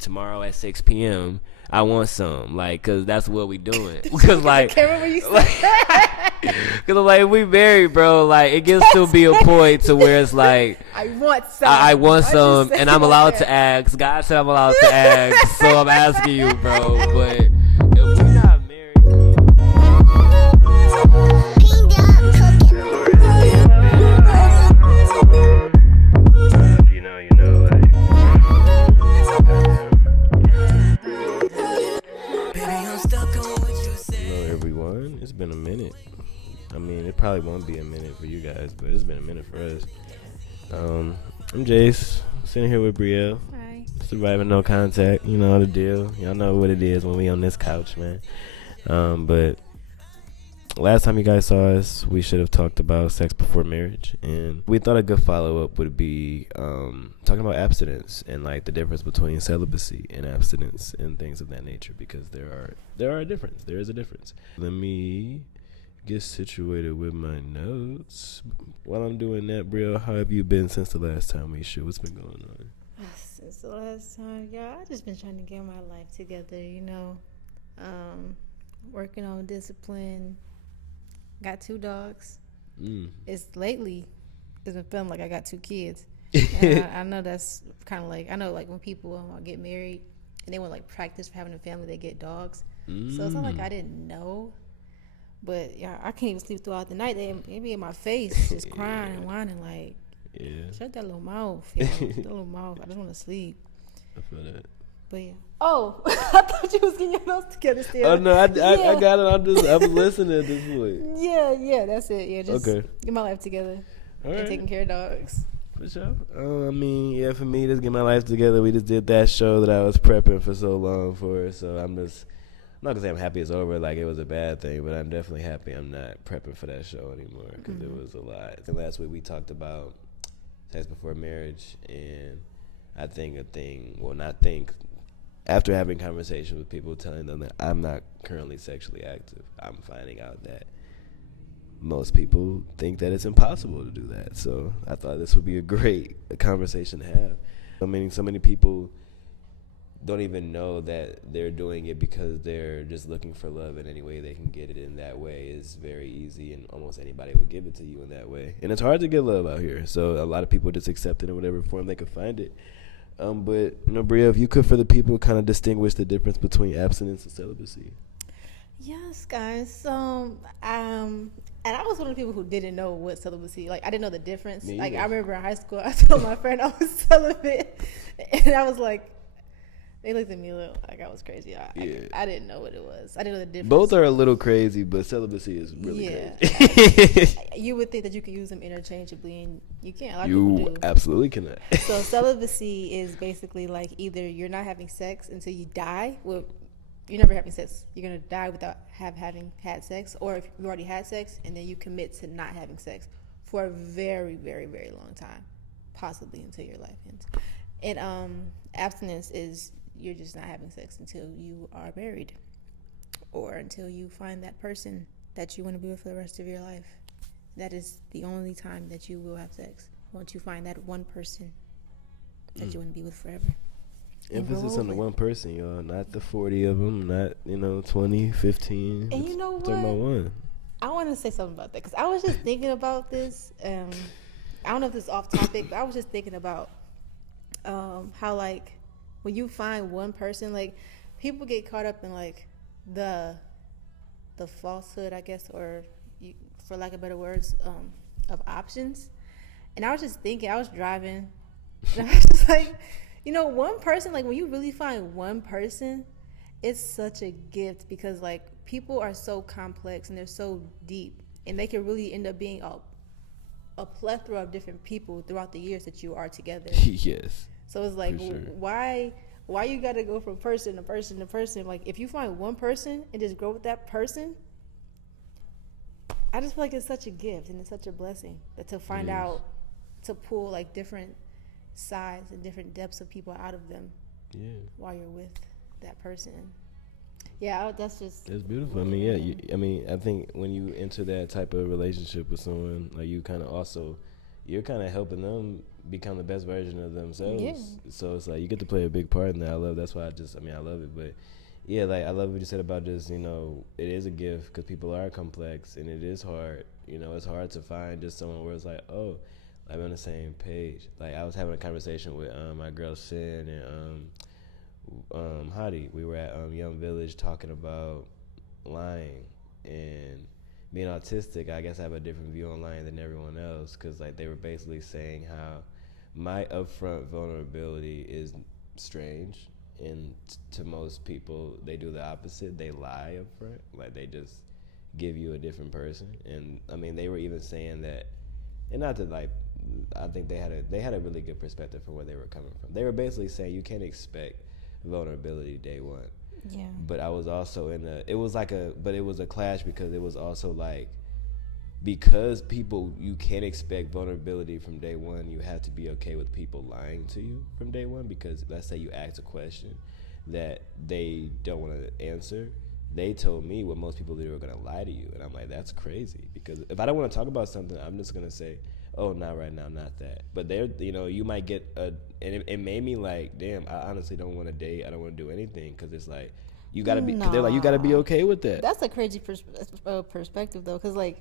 tomorrow at 6 p.m. I want some, like, cause that's what we doing. Cause like, I can't remember you said that. Cause like we married, bro. Like it gets to be a point to where it's like I want some. I want some, and I'm allowed to ask. God said I'm allowed to ask, so I'm asking you, bro. But if we're not married, hello everyone. It's been a minute. I mean, it probably won't be a minute for you guys, but it's been a minute for us. I'm Jace, sitting here with Brielle. Hi. Surviving no contact, you know the deal. Y'all know what it is when we on this couch, man. But last time you guys saw us, we should have talked about sex before marriage, and we thought a good follow-up would be talking about abstinence and like the difference between celibacy and abstinence and things of that nature, because there is a difference. Let me get situated with my notes. While I'm doing that, Brielle, how have you been since the last time we shoot? What's been going on? Since the last time, yeah, I just been trying to get my life together, working on discipline. Got 2 dogs. It's been feeling like I got 2 kids. I know that's kind of like, like when people get married and they want like practice for having a family, they get dogs. So it's not like I didn't know. But yeah, I can't even sleep throughout the night. They be in my face, just crying and whining, like, shut that little mouth, that little mouth. I just want to sleep. I feel that. But yeah. Oh, I thought you was getting your notes together still. Oh no, I got it. I'm listening at this point. Yeah, that's it. Yeah, just okay. Get my life together. All and right. taking care of dogs. For sure. For me, just get my life together. We just did that show that I was prepping for so long for. So I'm not gonna say I'm happy it's over, like it was a bad thing, but I'm definitely happy I'm not prepping for that show anymore, because it was a lot. And last week we talked about sex before marriage, and after having conversations with people telling them that I'm not currently sexually active, I'm finding out that most people think that it's impossible to do that. So I thought this would be a great conversation to have. I mean, so many people don't even know that they're doing it because they're just looking for love, and any way they can get it in that way is very easy, and almost anybody will give it to you in that way. And it's hard to get love out here, so a lot of people just accept it in whatever form they can find it. But Bria, if you could, for the people, kind of distinguish the difference between abstinence and celibacy. Yes, guys. And I was one of the people who didn't know what celibacy, like I didn't know the difference. Like I remember in high school, I told my friend I was celibate, and I was like, they looked at me a little like I was crazy. I didn't know what it was. I didn't know the difference. Both are a little crazy, but celibacy is really crazy. You would think that you could use them interchangeably, and you can't. A lot of people do. Absolutely cannot. So celibacy is basically like either you're not having sex until you die. Well, you're never having sex. You're going to die without having had sex. Or if you already had sex and then you commit to not having sex for a very, very, very long time, possibly until your life ends. And abstinence is you're just not having sex until you are married, or until you find that person that you want to be with for the rest of your life. That is the only time that you will have sex, once you find that one person that you want to be with forever. Emphasis on the one person, y'all, not the 40 of them, not 20, 15. And you know what? Talking about one. I want to say something about that, because I was just thinking about this. I don't know if this is off topic, but I was just thinking about how, like, when you find one person, like, people get caught up in like the falsehood, I guess, or for lack of better words, of options. And I was just thinking, I was driving, and I was just like, one person, like when you really find one person, it's such a gift, because like people are so complex and they're so deep, and they can really end up being a plethora of different people throughout the years that you are together. Yes. So it's like, sure. Why you got to go from person to person to person? Like if you find one person and just grow with that person, I just feel like it's such a gift and it's such a blessing that to find out, to pull like different sides and different depths of people out of them while you're with that person. That's beautiful. I mean, I think when you enter that type of relationship with someone, like, you kind of also you're kind of helping them become the best version of themselves. Yeah. So it's like you get to play a big part in that. That's why I love it. But yeah, like I love what you said about just, it is a gift because people are complex and it is hard. It's hard to find just someone where it's like, oh, I'm on the same page. Like I was having a conversation with my girl Sin and Hadi. We were at Young Village talking about lying and being autistic. I guess I have a different view on lying than everyone else because like they were basically saying how my upfront vulnerability is strange, and to most people they do the opposite. They lie up front, like they just give you a different person. And I mean, they were even saying that, and not to like, I think they had a really good perspective from where they were coming from. They were basically saying you can't expect vulnerability day one. Yeah. But I was also it was a clash because it was also like, because you can't expect vulnerability from day one, you have to be okay with people lying to you from day one. Because let's say you ask a question that they don't want to answer, they told me what most people do are going to lie to you, and I'm like, that's crazy. Because if I don't want to talk about something, I'm just going to say, oh, not right now, not that. But you might get and it made me like, damn, I honestly don't want to date. I don't want to do anything because it's like you got to be. They're like, you got to be okay with that. That's a crazy perspective though, because like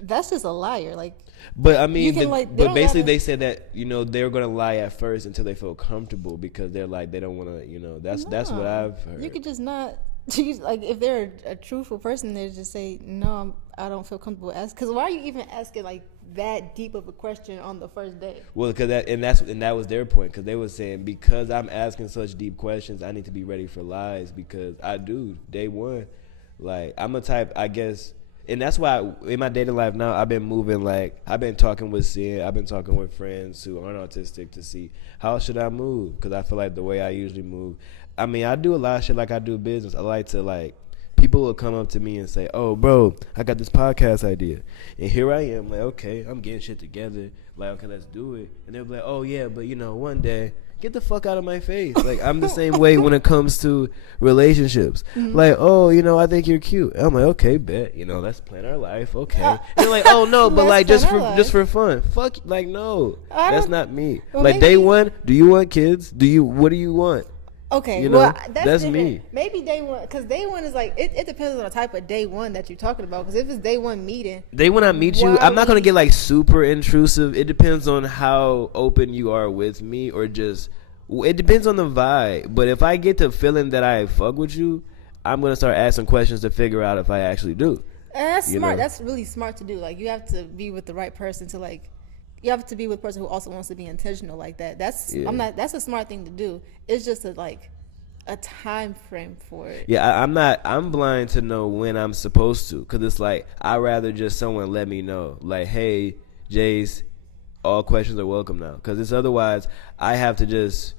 that's just a liar. Like, but I mean, but basically they said that they're gonna lie at first until they feel comfortable because they're like they don't want to. That's what I've heard. You could just not. Like if they're a truthful person, they just say no. I don't feel comfortable asking. Because why are you even asking like that deep of a question on the first day? Well, because that was their point. Because they were saying because I'm asking such deep questions, I need to be ready for lies because I do day one. Like I'm a type, I guess. And that's why in my dating life now, I've been moving, like, I've been talking with Sid, I've been talking with friends who aren't autistic to see how should I move, because I feel like the way I usually move, I mean, I do a lot of shit like I do business. I like to, like, people will come up to me and say, oh, bro, I got this podcast idea. And here I am, like, okay, I'm getting shit together. Like, okay, let's do it. And they'll be like, oh, yeah, but, one day, get the fuck out of my face. Like, I'm the same way when it comes to relationships. Mm-hmm. Like, oh, I think you're cute. I'm like, okay, bet. Let's plan our life. Okay. And they're like, oh, no, but, like, just for fun. Fuck, like, no. That's not me. Well, like, day one, do you want kids? What do you want? Okay, well, that's me. Maybe day one, because day one is like, it depends on the type of day one that you're talking about. Because if it's day one meeting. Day one I meet you, I'm not going to get like super intrusive. It depends on how open you are with me, or just, it depends on the vibe. But if I get to feeling that I fuck with you, I'm going to start asking questions to figure out if I actually do. And that's smart. That's really smart to do. Like, you have to be with the right person to like. You have to be with a person who also wants to be intentional like that. That's a smart thing to do. It's just a time frame for it. Yeah, I'm blind to know when I'm supposed to, because it's like I'd rather just someone let me know, like, hey, Jace, all questions are welcome now, because it's otherwise I have to just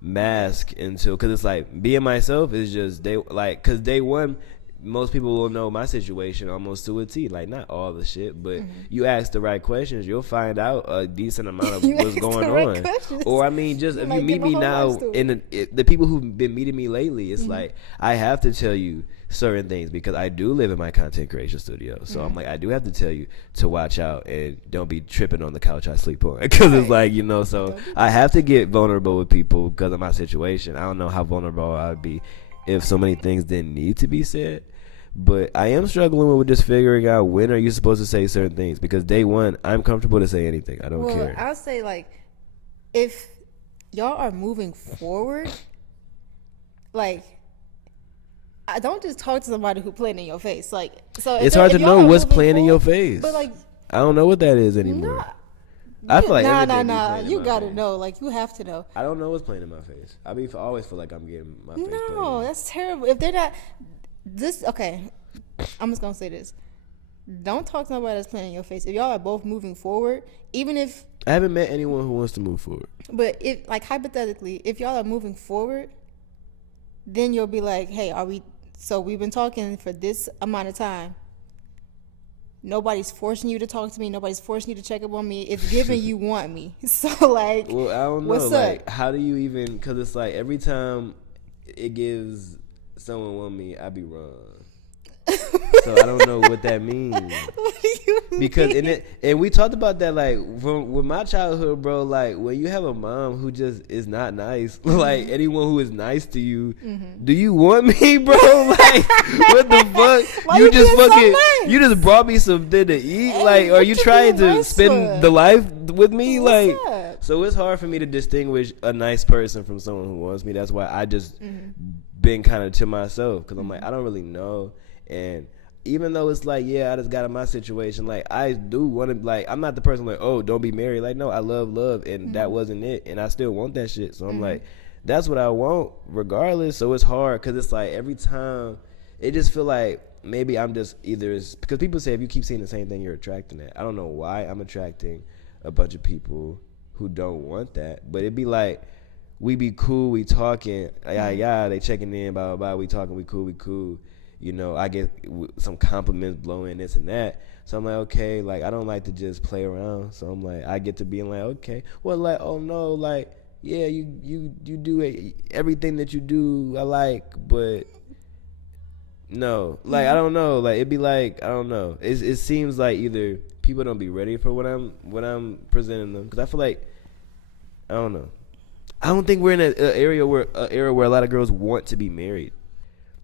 mask until, because it's like being myself is just because day one, most people will know my situation almost to a T. Like, not all the shit, but you ask the right questions, you'll find out a decent amount of what's going on. Questions. Or, I mean, just if you meet me now, the people who've been meeting me lately, it's like, I have to tell you certain things because I do live in my content creation studio. So I'm like, I do have to tell you to watch out and don't be tripping on the couch I sleep on. Because it's like, so I have to get vulnerable with people because of my situation. I don't know how vulnerable I'd be if so many things didn't need to be said. But I am struggling with just figuring out when are you supposed to say certain things, because day one, I'm comfortable to say anything. I don't care. I'll say, like, if y'all are moving forward, like, I don't just talk to somebody who playing in your face. Like, so it's hard to know what's playing in your face. But like, I don't know what that is anymore. I feel like you gotta know. Like, you have to know. I don't know what's playing in my face. I always feel like I'm getting my face played. No, that's terrible. If they're not okay, I'm just gonna say this. Don't talk to nobody that's playing in your face. If y'all are both moving forward, even if I haven't met anyone who wants to move forward. But if, like, hypothetically, if y'all are moving forward, then you'll be like, hey, we've been talking for this amount of time. Nobody's forcing you to talk to me. Nobody's forcing you to check up on me. It's given you want me. So, like, well, I don't know. What's like, up? How do you even? Because it's like every time it gives someone want me, I be wrong. So I don't know what that means. What do you Because mean? and we talked about that, like from with my childhood, bro. Like when you have a mom who just is not nice, like anyone who is nice to you, do you want me, bro? Like what the fuck? Why You just being so fucking nice? you just brought me something to eat, Hey, like, are what you you trying being to nice spend for? the life with me, What's like? up? So it's hard for me to distinguish a nice person from someone who wants me. That's why I just been kind of to myself because I'm like I don't really know. And even though it's like, yeah, I just got in my situation, like I do want to, like I'm not the person like, oh, don't be married. Like no, I love and that wasn't it, and I still want that shit. So I'm like, that's what I want regardless. So it's hard because it's like every time it just feel like maybe I'm just either because people say if you keep seeing the same thing you're attracting it. I don't know why I'm attracting a bunch of people who don't want that, but it'd be like we be cool, we talking, yeah, they checking in, blah blah blah, we talking, we cool. You know, I get some compliments blowing this and that. So I'm like, okay, like I don't like to just play around. So I'm like, I get to being like, okay, well, like, oh no, like, yeah, you do everything that you do, I like, but no, like I don't know, like it'd be like I don't know. It seems like either people don't be ready for what I'm presenting them because I feel like I don't know. I don't think we're in an era where a lot of girls want to be married.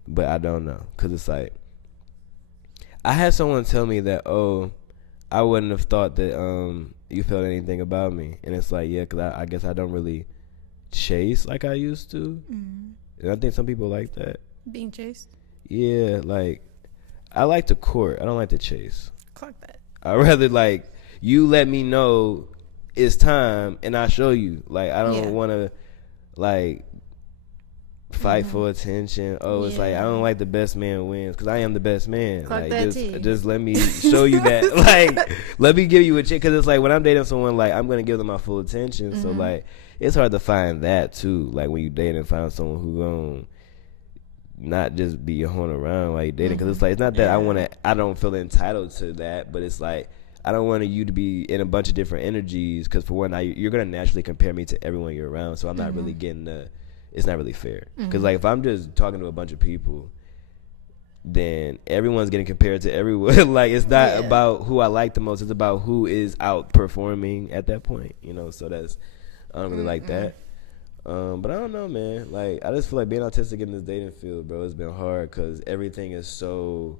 But I don't know, because it's like, I had someone tell me that, oh, I wouldn't have thought that you felt anything about me. And it's like, yeah, because I guess I don't really chase like I used to. And I think some people like that. Being chased. Yeah, like, I like to court. I don't like to chase. Clock that. I'd rather, like, you let me know it's time, and I show you. Like, I don't want to, like, fight for attention. It's like I don't like the best man wins because I am the best man. Clock like that just let me show you that. Like let me give you a chick because it's like when I'm dating someone, like I'm gonna give them my full attention. So like it's hard to find that too. Like when you date and find someone who gonna not just be hoeing around while you dating because it's like it's not that I don't feel entitled to that, but it's like I don't want you to be in a bunch of different energies because for one, you're gonna naturally compare me to everyone you're around. So I'm not really getting the. It's not really fair because like if I'm just talking to a bunch of people, then everyone's getting compared to everyone. Like it's not about who I like the most; it's about who is outperforming at that point. You know, so that's I don't really like that. But I don't know, man. Like I just feel like being autistic in this dating field, bro, it's been hard because everything is so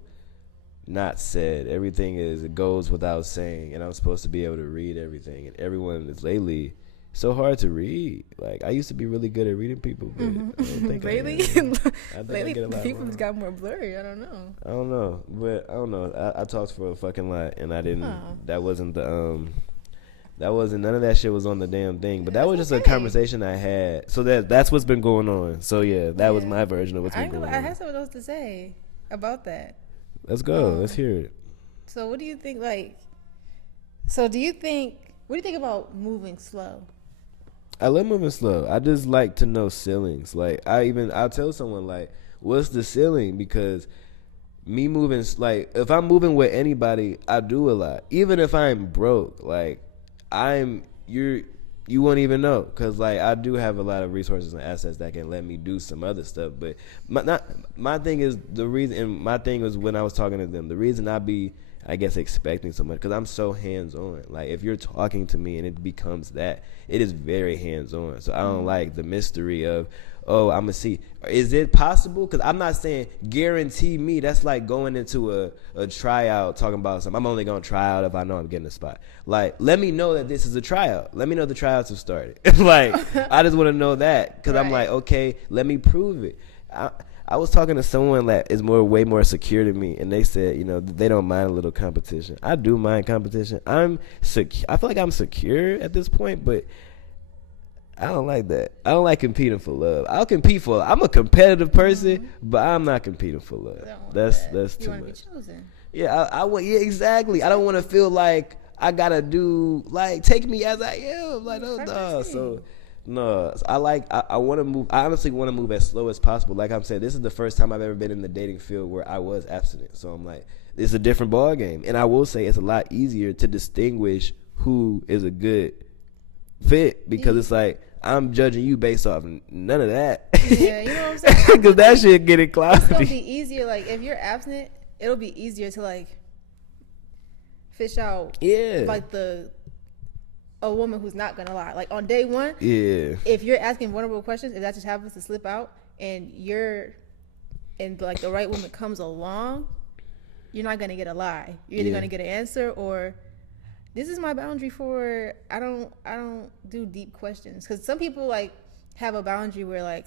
not said. Everything it goes without saying, and I'm supposed to be able to read everything, and everyone is lately. So hard to read. Like I used to be really good at reading people, but I don't think Lately, I think lately I get a lot people's wrong. got more blurry. I don't know. I don't know, but I don't know. I talked for a fucking lot, and I didn't. That wasn't the That wasn't none of that shit was on the damn thing. But that was just a conversation I had. So that's what's been going on. So yeah, that was my version of what's been going on. I had something else to say about that. Let's go. Let's hear it. So what do you think? What do you think about moving slow? I love moving slow. I just like to know ceilings. Like I'll tell someone like, what's the ceiling? Because me moving, like if I'm moving with anybody, I do a lot. Even if I'm broke, like you won't even know. Cause like I do have a lot of resources and assets that can let me do some other stuff. But my thing is the reason, and my thing was when I was talking to them, the reason I guess expecting so much because I'm so hands-on. Like if you're talking to me and it becomes that, it is very hands-on. So I don't like the mystery of, oh, I'm gonna see. Is it possible? Because I'm not saying guarantee me. That's like going into a tryout talking about something. I'm only gonna try out if I know I'm getting a spot. Like let me know that this is a tryout. Let me know the tryouts have started. Like I just want to know that because I'm like, okay, let me prove it. I was talking to someone that is way more secure than me, and they said, they don't mind a little competition. I do mind competition. I feel like I'm secure at this point, but I don't like that. I don't like competing for love. I'll compete for love. I'm a competitive person, but I'm not competing for love. That's too much. You want to be chosen. Yeah, I want. Yeah, exactly. I don't want to feel like I gotta do take me as I am. Like no. So. No, I want to move. I honestly want to move as slow as possible. Like I'm saying, this is the first time I've ever been in the dating field where I was abstinent. So I'm like, it's a different ball game. And I will say it's a lot easier to distinguish who is a good fit because it's like I'm judging you based off none of that. Yeah, you know what I'm saying? Because that shit getting cloudy. It's gonna be easier. Like if you're abstinent, it'll be easier to like fish out like a woman who's not gonna lie. Like on day one, if you're asking vulnerable questions, if that just happens to slip out and like the right woman comes along, you're not gonna get a lie. You're either gonna get an answer or this is my boundary for I don't do deep questions, because some people like have a boundary where like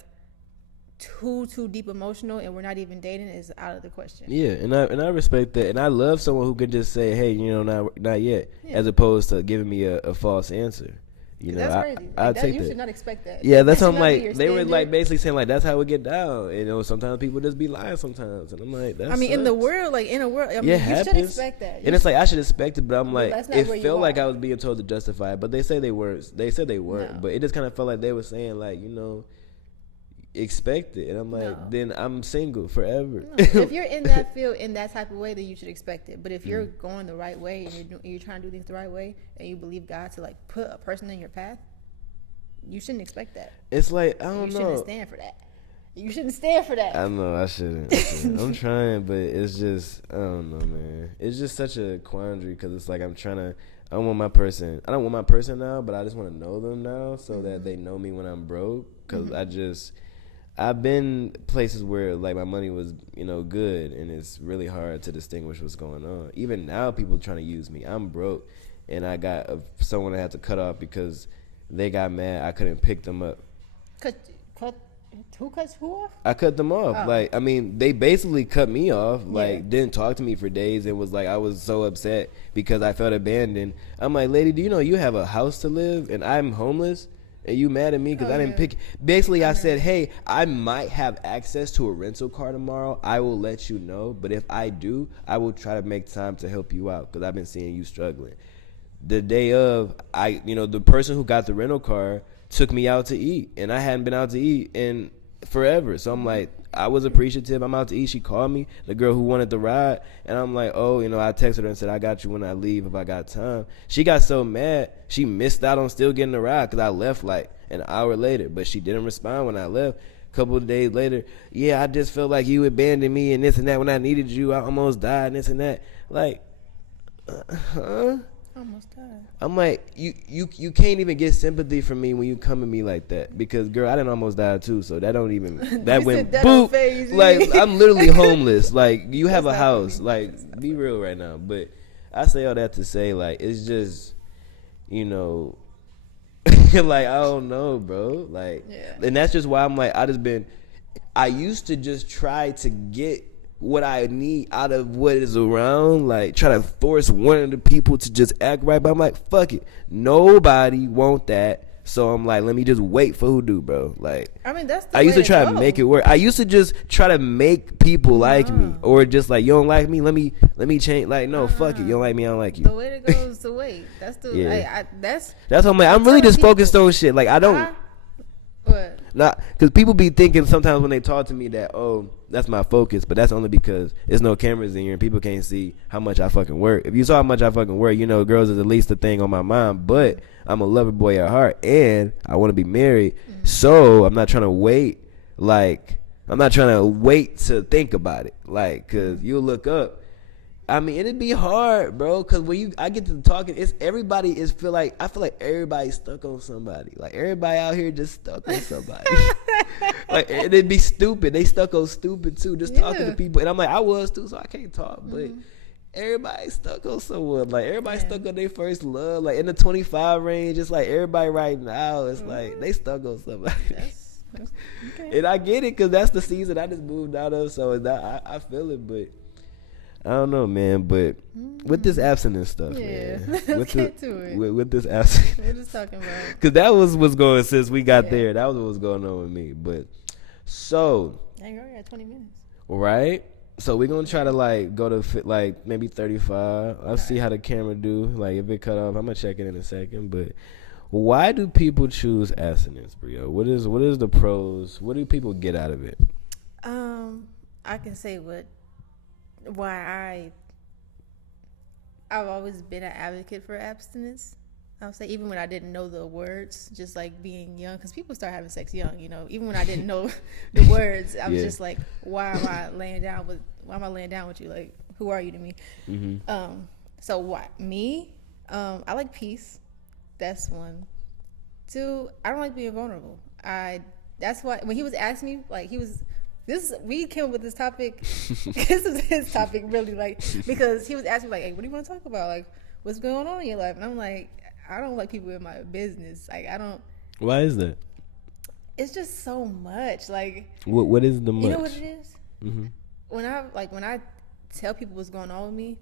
too deep emotional and we're not even dating is out of the question. Yeah, and I respect that, and I love someone who can just say, hey, not yet, as opposed to giving me a false answer. That's crazy. I take you that. should not expect that. Yeah, that's how I'm like. They were like basically saying like that's how we get down. Sometimes people just be lying sometimes, and I'm like, that's. I mean, in a world, you should expect that. And it's like I should expect it, but I'm like, it felt like I was being told to justify it, but they say they weren't. They said they weren't, no. But it just kind of felt like they were saying like, expect it, and I'm like, then I'm single forever. No. If you're in that field in that type of way, then you should expect it. But if you're going the right way and you're trying to do things the right way, and you believe God to like put a person in your path, you shouldn't expect that. It's like I don't know. You shouldn't stand for that. You shouldn't stand for that. I know I shouldn't. I'm trying, but it's just I don't know, man. It's just such a quandary because it's like I don't want my person now, but I just want to know them now so that they know me when I'm broke. Because I've been places where like my money was, good, and it's really hard to distinguish what's going on. Even now, people trying to use me. I'm broke, and I got someone I had to cut off because they got mad. I couldn't pick them up. Who cuts who off? I cut them off. Oh. They basically cut me off. Didn't talk to me for days. It was like I was so upset because I felt abandoned. I'm like, lady, do you know you have a house to live and I'm homeless? And you mad at me because I didn't pick. Basically, I said, hey, I might have access to a rental car tomorrow. I will let you know. But if I do, I will try to make time to help you out because I've been seeing you struggling. The day of, the person who got the rental car took me out to eat. And I hadn't been out to eat in forever. So I'm like, I was appreciative. I'm out to eat. She called me, the girl who wanted the ride. And I'm like, oh, I texted her and said, I got you when I leave if I got time. She got so mad, she missed out on still getting the ride because I left like an hour later. But she didn't respond when I left. A couple of days later, I just felt like you abandoned me and this and that when I needed you. I almost died and this and that. Like, Almost died. I'm like, you can't even get sympathy from me when you come at me like that because girl, I didn't almost die too, so that don't even that went boop. Like I'm literally homeless. Like you have a house. Like be real right now. But I say all that to say like it's just like I don't know, bro. Like and that's just why I'm like I used to just try to get what I need out of what is around, like try to force one of the people to just act right, but I'm like, fuck it, nobody want that, so I'm like, let me just wait for who do, bro. Like I mean that's the I used to try to make it work. I used to just try to make people like me, or just like, you don't like me, let me change. Like no, fuck it, you don't like me, I don't like you. The way to go is to wait. That's the that's what I'm like. I'm really just focused on shit. Like I don't what? Not because people be thinking sometimes when they talk to me that, oh, that's my focus, but that's only because there's no cameras in here and people can't see how much I fucking work. If you saw how much I fucking work, girls is at least the thing on my mind. But I'm a lover boy at heart and I want to be married, so I'm not trying to wait. Like I'm not trying to wait to think about it. Like, cause you look up. I mean, it'd be hard, bro. Cause when I get to talking, I feel like everybody's stuck on somebody. Like everybody out here just stuck on somebody. Like it'd be stupid. They stuck on stupid too. Just talking to people, and I'm like, I was too, so I can't talk. But everybody stuck on someone. Like everybody stuck on their first love. Like in the 25 range, it's like everybody right now. It's like they stuck on somebody. That's okay. And I get it, cause that's the season I just moved out of. So I feel it, but. I don't know, man, but with this abstinence stuff, man. Let's get to it. With this abstinence. We're just talking about. Because that was what's going since we got there. That was what was going on with me. But, so. Dang, you already got 20 minutes. Right? So we're going to try to, like, go to, like, maybe 35. I'll see how the camera do. Like, if it cut off, I'm going to check it in a second. But why do people choose abstinence, Brio? What is the pros? What do people get out of it? I can say why I've always been an advocate for abstinence. I'll say even when I didn't know the words, just like being young, because people start having sex young, you know. Even when I didn't know the words, I was just like, why am I laying down with you? Like, who are you to me? Mm-hmm. So what? Me? I like peace. That's one. Two, I don't like being vulnerable. That's why when he was asking me, like we came up with this topic. This is his topic, really, like, because he was asking me, like, hey, what do you want to talk about? Like, what's going on in your life? And I'm like, I don't like people in my business. Like, I don't. Why is that? It's just so much. Like, what is the much? You know what it is? Mm-hmm. When I tell people what's going on with me,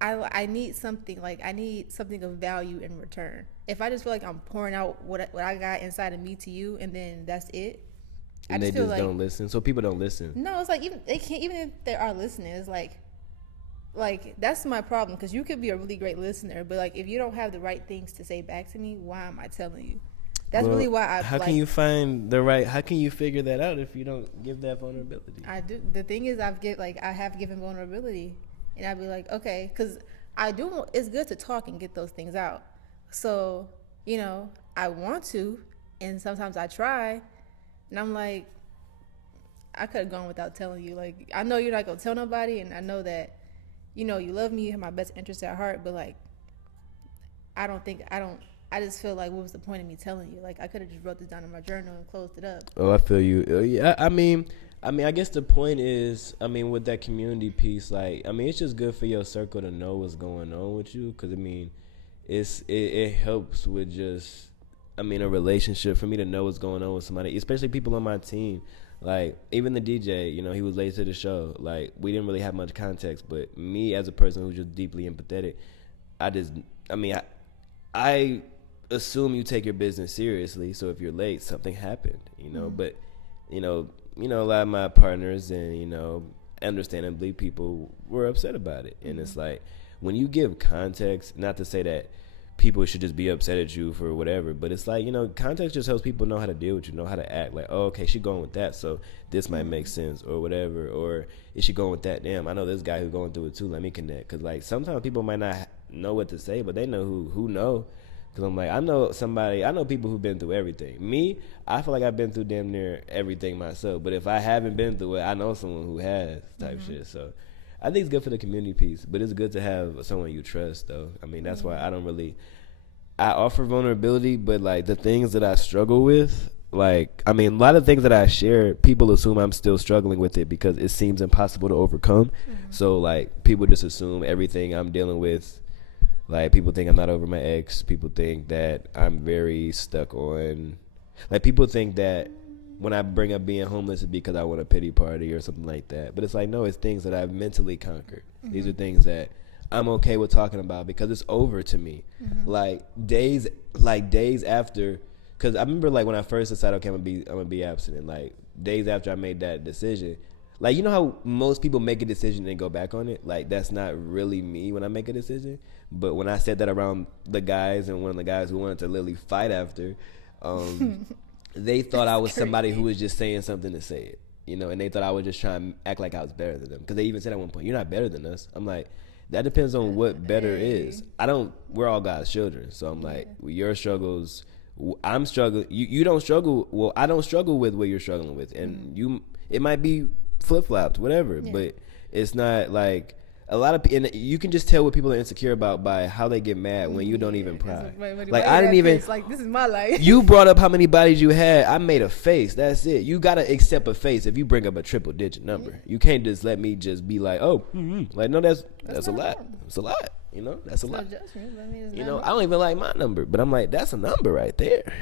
I need something. Like, I need something of value in return. If I just feel like I'm pouring out what I got inside of me to you, and then that's it, and they just don't listen. So people don't listen. No, it's like even if they are listening, it's like that's my problem, because you could be a really great listener, but like if you don't have the right things to say back to me, why am I telling you? That's really why How can you find the right? How can you figure that out if you don't give that vulnerability? I do. The thing is, I have given vulnerability, and I'd be like, okay, because I do. It's good to talk and get those things out. So, you know, I want to, and sometimes I try, and I'm like, I could have gone without telling you. Like, I know you're not gonna tell nobody, and I know that, you know, you love me, you have my best interest at heart, but like, I just feel like, what was the point of me telling you? Like, I could have just wrote this down in my journal and closed it up. Oh, I feel you. Yeah, I mean, I guess the point is, I mean, with that community piece, like, I mean, it's just good for your circle to know what's going on with you, because I mean, it helps with just, I mean, a relationship, for me to know what's going on with somebody, especially people on my team. Like, even the DJ, you know, he was late to the show. Like, we didn't really have much context, but me as a person who's just deeply empathetic, I assume you take your business seriously. So if you're late, something happened, you know. Mm-hmm. But, you know, a lot of my partners and, you know, understandably, people were upset about it. And it's like, when you give context, not to say that people should just be upset at you for whatever, but it's like, you know, context just helps people know how to deal with you, know how to act. Like, oh, okay, she going with that, so this might make sense, or whatever. Or is she going with that? Damn, I know this guy who's going through it too. Let me connect. Because like sometimes people might not know what to say, but they know who know. Because I'm like, I know people who've been through everything. Me, I feel like I've been through damn near everything myself. But if I haven't been through it, I know someone who has, type shit. So I think it's good for the community piece, but it's good to have someone you trust, though. I mean, that's why I offer vulnerability, but like the things that I struggle with, like, I mean, a lot of things that I share, people assume I'm still struggling with it because it seems impossible to overcome. So like people just assume everything I'm dealing with. Like, people think I'm not over my ex. People think that I'm very stuck on, like, people think that when I bring up being homeless, it's because I want a pity party or something like that. But it's like, no, it's things that I've mentally conquered. These are things that I'm okay with talking about because it's over to me. Like days after, because I remember like when I first decided, okay, I'm gonna be abstinent. Like days after I made that decision, like, you know how most people make a decision and go back on it? Like, that's not really me when I make a decision. But when I said that around the guys, and one of the guys who wanted to literally fight after, they thought I was somebody who was just saying something to say it, you know, and they thought I was just trying to act like I was better than them. Because they even said at one point, you're not better than us. I'm like, that depends on what better is. We're all God's children. So I'm like, your struggles, I'm struggling. You don't struggle. Well, I don't struggle with what you're struggling with. And it might be flip-flopped, whatever, but it's not like a lot of people, and you can just tell what people are insecure about by how they get mad when you don't even pry. Like, I didn't even, like, this is my life. You brought up how many bodies you had. I made a face. That's it. You gotta accept a face if you bring up a triple digit number. You can't just let me just be like, oh, like, no, that's a lot. It's a lot. You know, that's a lot. You know, I don't even like my number, but I'm like, that's a number right there.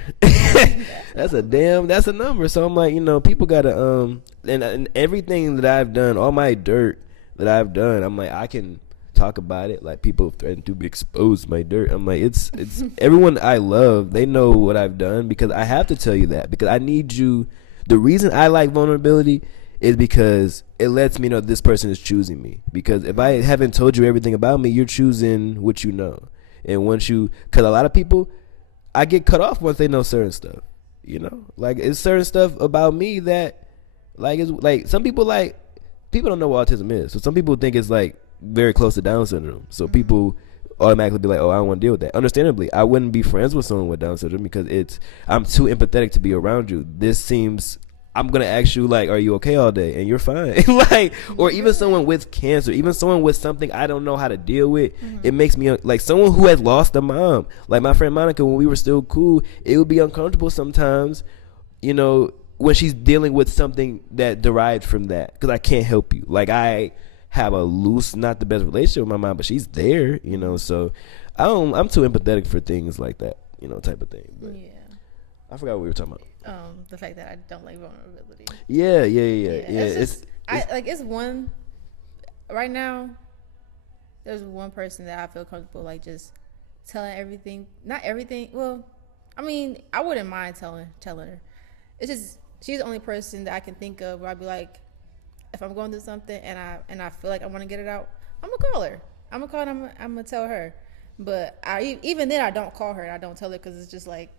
that's a number. So I'm like, you know, people gotta and everything that I've done, all my dirt that I've done, I'm like, I can talk about it. Like, people threaten to expose my dirt. I'm like, it's everyone I love, they know what I've done, because I have to tell you that, because I need you. The reason I like vulnerability is because it lets me know this person is choosing me. Because if I haven't told you everything about me, you're choosing what you know. And because a lot of people, I get cut off once they know certain stuff, you know, like, it's certain stuff about me that, like, it's like, some people, like, people don't know what autism is. So some people think it's like very close to Down syndrome. So people automatically be like, oh, I don't want to deal with that. Understandably, I wouldn't be friends with someone with Down syndrome because I'm too empathetic to be around you. This seems, I'm gonna ask you like, are you okay all day? And you're fine. Like, or even someone with cancer, even someone with something I don't know how to deal with. It makes me like someone who has lost a mom. Like my friend Monica, when we were still cool, it would be uncomfortable sometimes, you know, when she's dealing with something that derived from that, because I can't help you. Like I have a loose, not the best relationship with my mom, but she's there, you know. So I'm too empathetic for things like that, you know, type of thing. But Yeah. I forgot what we were talking about. The fact that I don't like vulnerability. Yeah. It's one right now. There's one person that I feel comfortable like just telling everything. Not everything. Well, I mean, I wouldn't mind telling her. It's just she's the only person that I can think of where I'd be like, if I'm going through something and I feel like I want to get it out, I'm gonna call her. I'm gonna tell her. But even then I don't call her and I don't tell her because it's just like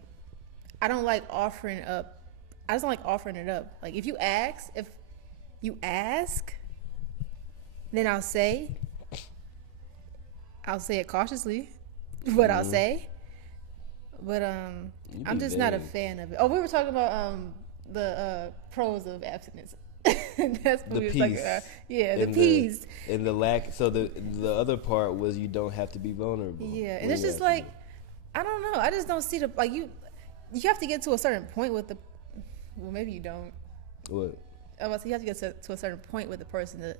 I don't like offering up. I just don't like offering it up. Like if you ask, then I'll say it cautiously, what I'll say. But I'm just not a fan of it. Oh, we were talking about the pros of abstinence. That's what we were talking about. Yeah, the P's. And the lack. So the other part was you don't have to be vulnerable. Yeah, and it's just like I don't know. I just don't see the like you have to get to a certain point with the. Well, maybe you don't. What? You have to get to a certain point with the person to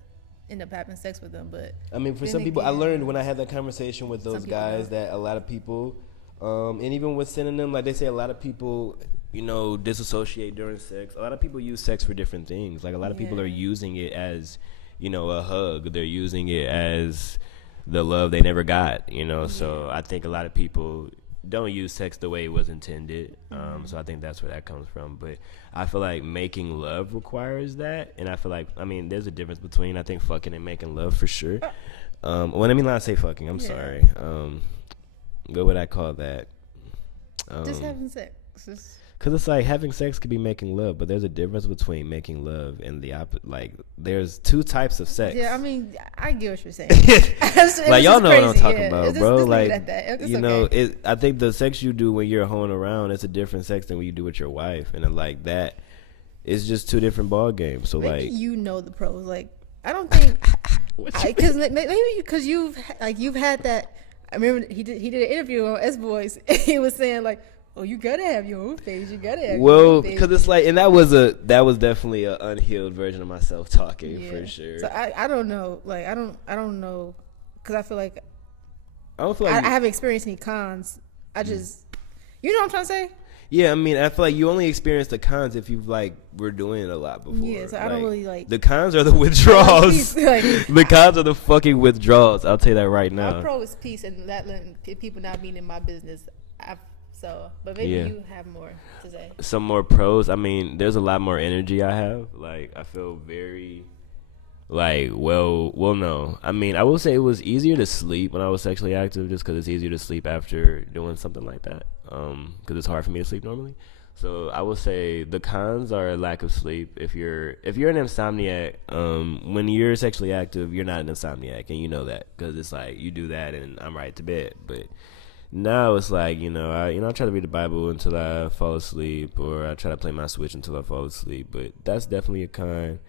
end up having sex with them. But I mean, for some people, I learned when I had that conversation with those guys that a lot of people, and even with synonym, like they say, a lot of people, you know, disassociate during sex. A lot of people use sex for different things. Like a lot of people are using it as, you know, a hug. They're using it as the love they never got. You know, so I think a lot of people don't use sex the way it was intended. So I think that's where that comes from. But I feel like making love requires that. And I feel like, I mean, there's a difference between, I think, fucking and making love for sure. When I mean, I say fucking, I'm sorry. What would I call that? Just having sex. Because it's like having sex could be making love, but there's a difference between making love and the opposite. Like, there's two types of sex. Yeah, I mean, I get what you're saying. Like, y'all know crazy. What I'm talking about, bro. Just like, you know, I think the sex you do when you're hoeing around, it's a different sex than when you do with your wife. And like that, it's just two different ball games. So, maybe like, you know the pros. Like, I don't think, because maybe because you've had that. I remember he did an interview on S Boys. He was saying like, oh, you gotta have your own phase. You gotta have your own phase. Because it's like, and that was definitely an unhealed version of myself talking for sure. So I don't know. Like I don't know, because I feel like I haven't experienced any cons. I just, you know what I'm trying to say? Yeah, I mean, I feel like you only experience the cons if you've like were doing it a lot before. Yeah, so I don't really like the cons are the withdrawals. The cons are the fucking withdrawals. I'll tell you that right now. My pro is peace and that letting people not being in my business. But maybe you have more to say. Some more pros. I mean, there's a lot more energy I have. Like, I feel very, like, well, no. I mean, I will say it was easier to sleep when I was sexually active, just because it's easier to sleep after doing something like that. Because it's hard for me to sleep normally. So I will say the cons are a lack of sleep. If you're an insomniac, when you're sexually active, you're not an insomniac, and you know that because it's like you do that and I'm right to bed. But now it's like, I try to read the Bible until I fall asleep, or I try to play my Switch until I fall asleep. But that's definitely a con.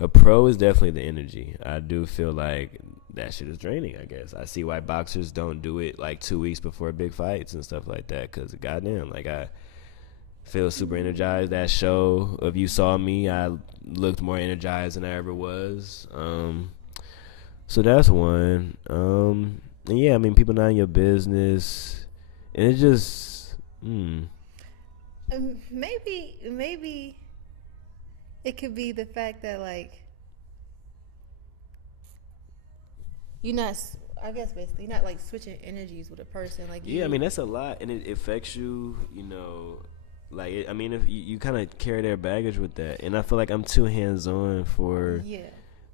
A pro is definitely the energy. I do feel like that shit is draining, I guess. I see why boxers don't do it like 2 weeks before big fights and stuff like that, because goddamn, like, I feel super energized. That show of You Saw Me, I looked more energized than I ever was. So that's one. And yeah, I mean, people not in your business, and it just maybe it could be the fact that like you're not, I guess basically you're not like switching energies with a person. Like I mean, that's a lot, and it affects you. Like, if you kind of carry their baggage with that, and I feel like I'm too hands on for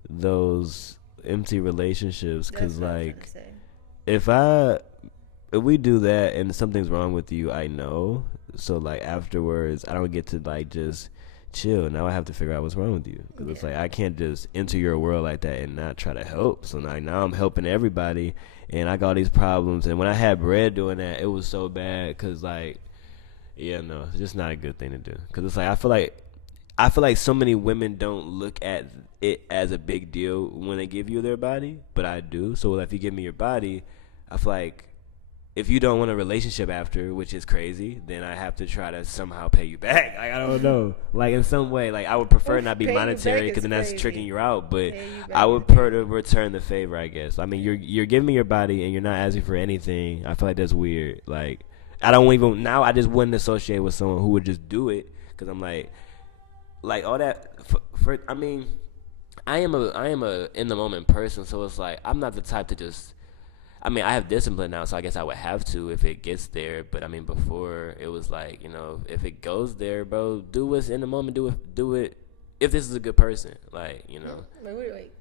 those empty relationships, because like if we do that and something's wrong with you, I know. So like afterwards, I don't get to like just chill. Now I have to figure out what's wrong with you, because it's like I can't just enter your world like that and not try to help. So now I'm helping everybody, and I got all these problems. And when I had bread doing that, it was so bad because like, yeah, no, it's just not a good thing to do. Because it's like I feel like so many women don't look at it as a big deal when they give you their body, but I do. So if you give me your body, I feel like if you don't want a relationship after, which is crazy, then I have to try to somehow pay you back. Like, I don't know. Like, in some way, like, I would prefer not be monetary because then that's tricking you out. But I would prefer to return the favor, I guess. I mean, you're giving me your body and you're not asking for anything. I feel like that's weird. Like, I don't even, now I just wouldn't associate with someone who would just do it because I'm like all that, I mean, I am a in the moment person, so it's like, I'm not the type to just, I mean, I have discipline now, so I guess I would have to if it gets there. But I mean, before it was like, you know, if it goes there, bro, do what's in the moment. Do it. If this is a good person, like, you know. Wait.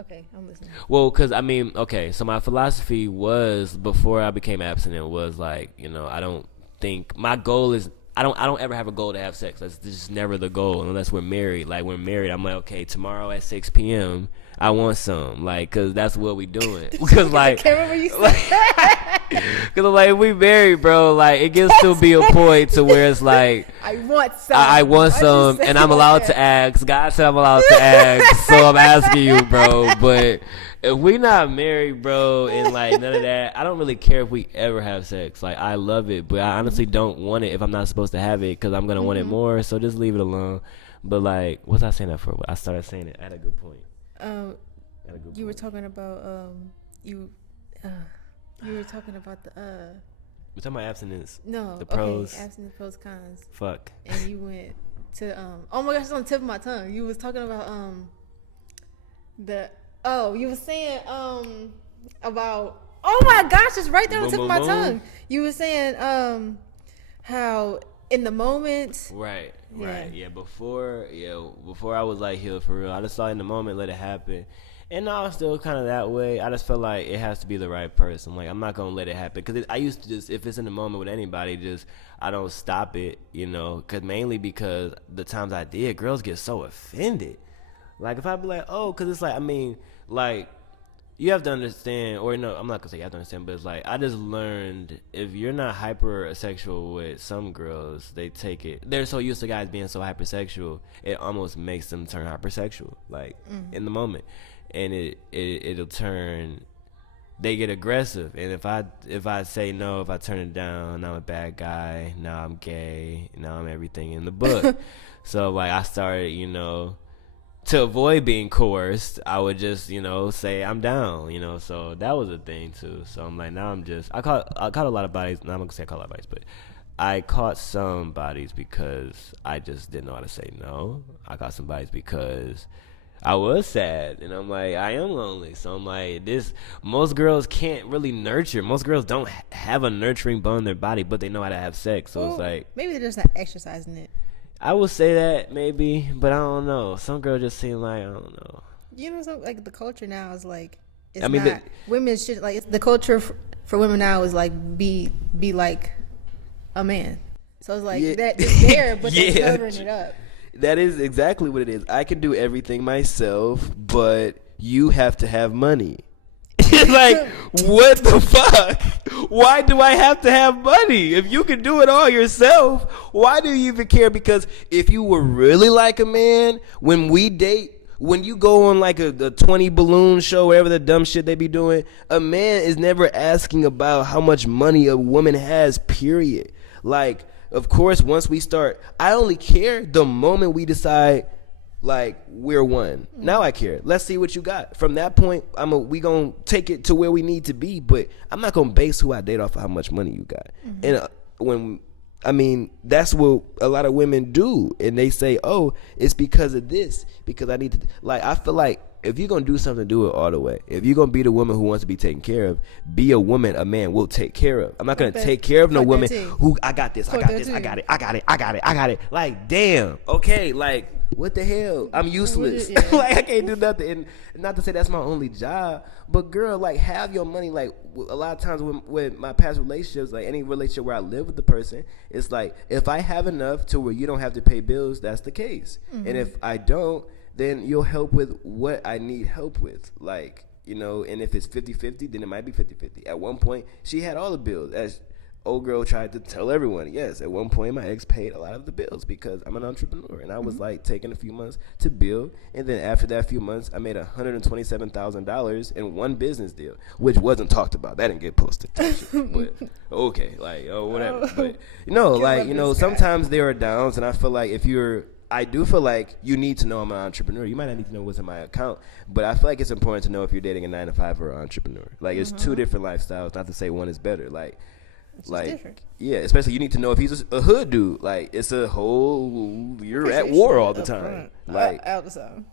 Okay, I'm listening. Well, because I mean, okay, so my philosophy was before I became abstinent was like, you know, I don't think my goal is. I don't ever have a goal to have sex. That's just never the goal unless we're married. Like, when married, I'm like, okay, tomorrow at 6 p.m., I want some. Like, because that's what we doing. Because, like, I can't remember you said that. Because, like, if we married, bro, like, it gets to be a point to where it's like, I want some. I want some, and I'm allowed to ask. God said I'm allowed to ask, so I'm asking you, bro. But if we not married, bro, and like none of that, I don't really care if we ever have sex. Like, I love it, but I honestly don't want it if I'm not supposed to have it because I'm gonna want it more. So just leave it alone. But like, what's I saying that for? I started saying it at a good point. You were talking about you were talking about the We're talking about abstinence. No, the pros. Okay, abstinence, pros, cons. Fuck. And you went to oh my gosh, it's on the tip of my tongue. You was talking about you were saying about, oh my gosh, it's right there on the tip of my tongue. You were saying how in the moment. Right. Yeah, before I was like healed for real. I just thought in the moment, let it happen. And now I'm still kind of that way. I just feel like it has to be the right person. Like, I'm not going to let it happen. Because I used to just, if it's in the moment with anybody, just, I don't stop it, you know. Mainly because the times I did, girls get so offended. Like, if I be like, oh, because it's like, I mean, like, you have to understand, or no, I'm not going to say you have to understand, but it's like, I just learned if you're not hypersexual with some girls, they take it, they're so used to guys being so hypersexual, it almost makes them turn hypersexual, like, in the moment. And it'll turn, they get aggressive. And if I say no, if I turn it down, now I'm a bad guy, now I'm gay, now I'm everything in the book. So, like, I started, you know, to avoid being coerced, I would just, you know, say I'm down, you know. So that was a thing too. So I'm like, now I'm just, I caught a lot of bodies. No, I'm not gonna say I caught a lot of bodies, but I caught some bodies because I just didn't know how to say no. I caught some bodies because I was sad, and I'm like, I am lonely. So I'm like, most girls can't really nurture. Most girls don't have a nurturing bone in their body, but they know how to have sex. So it's like, maybe they're just not exercising it. I would say that maybe, but I don't know. Some girls just seem like, I don't know. You know, so like the culture now is like, it's not, women should, like, it's the culture for women now is like be like a man. So it's like that is there, but they're covering it up. That is exactly what it is. I can do everything myself, but you have to have money. Like, what the fuck? Why do I have to have money? If you can do it all yourself, why do you even care? Because if you were really like a man, when we date, when you go on like a 20 balloon show, whatever the dumb shit they be doing, a man is never asking about how much money a woman has, period. Like, of course, once we start, I only care the moment we decide, like, we're one. Now I care. Let's see what you got. From that point, we gonna take it to where we need to be. But I'm not gonna base who I date off of how much money you got. And that's what a lot of women do, and they say, "Oh, it's because of this. Because I need to." Like, I feel like if you're gonna do something, do it all the way. If you're gonna be the woman who wants to be taken care of, be a woman a man will take care of. I'm not gonna take care of no woman who I got this, I got it. Like, damn, okay, like, what the hell? I'm useless. Like, I can't do nothing. And not to say that's my only job, but girl, like, have your money. Like, a lot of times with my past relationships, like any relationship where I live with the person, it's like, if I have enough to where you don't have to pay bills, that's the case. And if I don't, then you'll help with what I need help with. Like, you know, and if it's 50-50, then it might be 50-50. At one point, she had all the bills. As old girl tried to tell everyone, yes, at one point my ex paid a lot of the bills because I'm an entrepreneur, and I was like taking a few months to build, and then after that few months, I made $127,000 in one business deal, which wasn't talked about. That didn't get posted, but okay, like whatever. But like sometimes there are downs, and I feel like I do feel like you need to know I'm an entrepreneur. You might not need to know what's in my account, but I feel like it's important to know if you're dating a 9-to-5 or an entrepreneur. Like it's two different lifestyles. Not to say one is better. It's different. Yeah, especially you need to know if he's a hood dude. Like it's a whole you're at war all the time. Like all the time.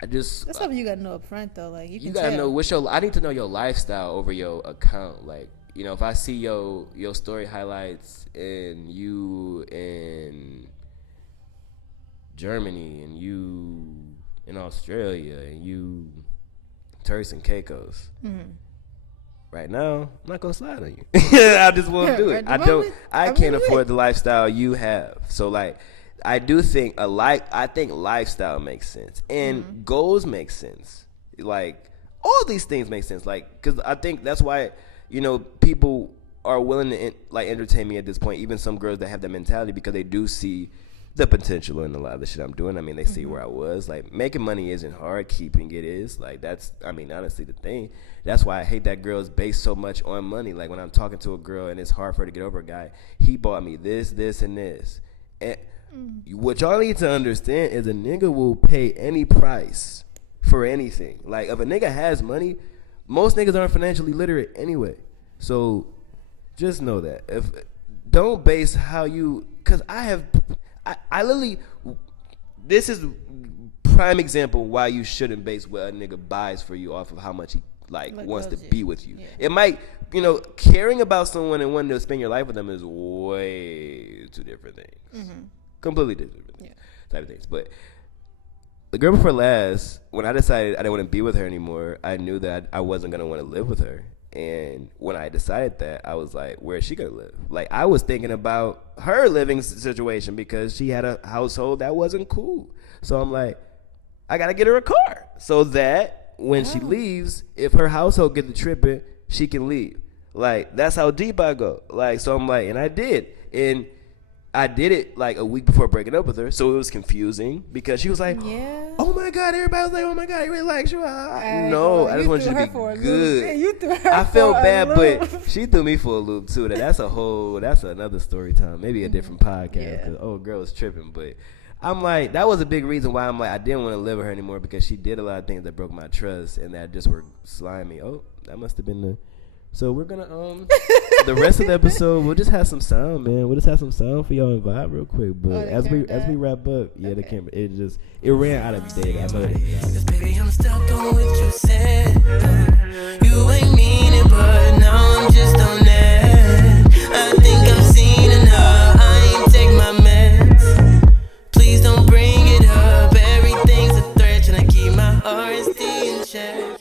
That's something you gotta know up front though. Like you gotta know I need to know your lifestyle over your account. Like if I see your story highlights and you in Germany and you in Australia and you Turks and Caicos. Right now, I'm not gonna slide on you. I just won't do it. I can't afford the lifestyle you have. So like, I do think I think lifestyle makes sense and goals make sense. Like all these things make sense. Like, cause I think that's why people are willing to entertain me at this point. Even some girls that have that mentality because they do see the potential in a lot of the shit I'm doing. I mean, they see where I was. Like, making money isn't hard. Keeping it is. Like, that's, honestly, the thing. That's why I hate that girls base so much on money. Like, when I'm talking to a girl and it's hard for her to get over a guy, he bought me this, this, and this. And what y'all need to understand is a nigga will pay any price for anything. Like, if a nigga has money, most niggas aren't financially literate anyway. So, just know that. Don't base how you... Because I literally, this is prime example why you shouldn't base what a nigga buys for you off of how much he wants to be with you. Yeah. It might, caring about someone and wanting to spend your life with them is way two different things. Completely different type of things. But the girl before last, when I decided I didn't want to be with her anymore, I knew that I wasn't going to want to live with her. And when I decided that, I was like, where is she going to live? Like, I was thinking about her living situation because she had a household that wasn't cool. So I'm like, I got to get her a car so that when she leaves, if her household gets the tripping, she can leave. Like, that's how deep I go. Like, so I'm like, and I did. And I did it like a week before breaking up with her, so it was confusing because she was like, "Oh my God!" Everybody was like, "Oh my God, he really likes you." No, I just want you to be good. I felt bad, but she threw me for a loop too. That's another story time, maybe a different podcast. Cause, girl was tripping, but I'm like, that was a big reason why I'm like, I didn't want to live with her anymore because she did a lot of things that broke my trust and that just were slimy. Oh, that must have been the. So we're gonna the rest of the episode we'll just have some sound, man. We'll just have some sound for y'all and vibe real quick. But as we wrap up, the camera it ran out of data. I know that. Cause baby, I'm stuck on what you said. You ain't mean it, but now I'm just on that. I think I've seen enough. I ain't take my meds. Please don't bring it up. Everything's a threat, trying to keep my RSD in check.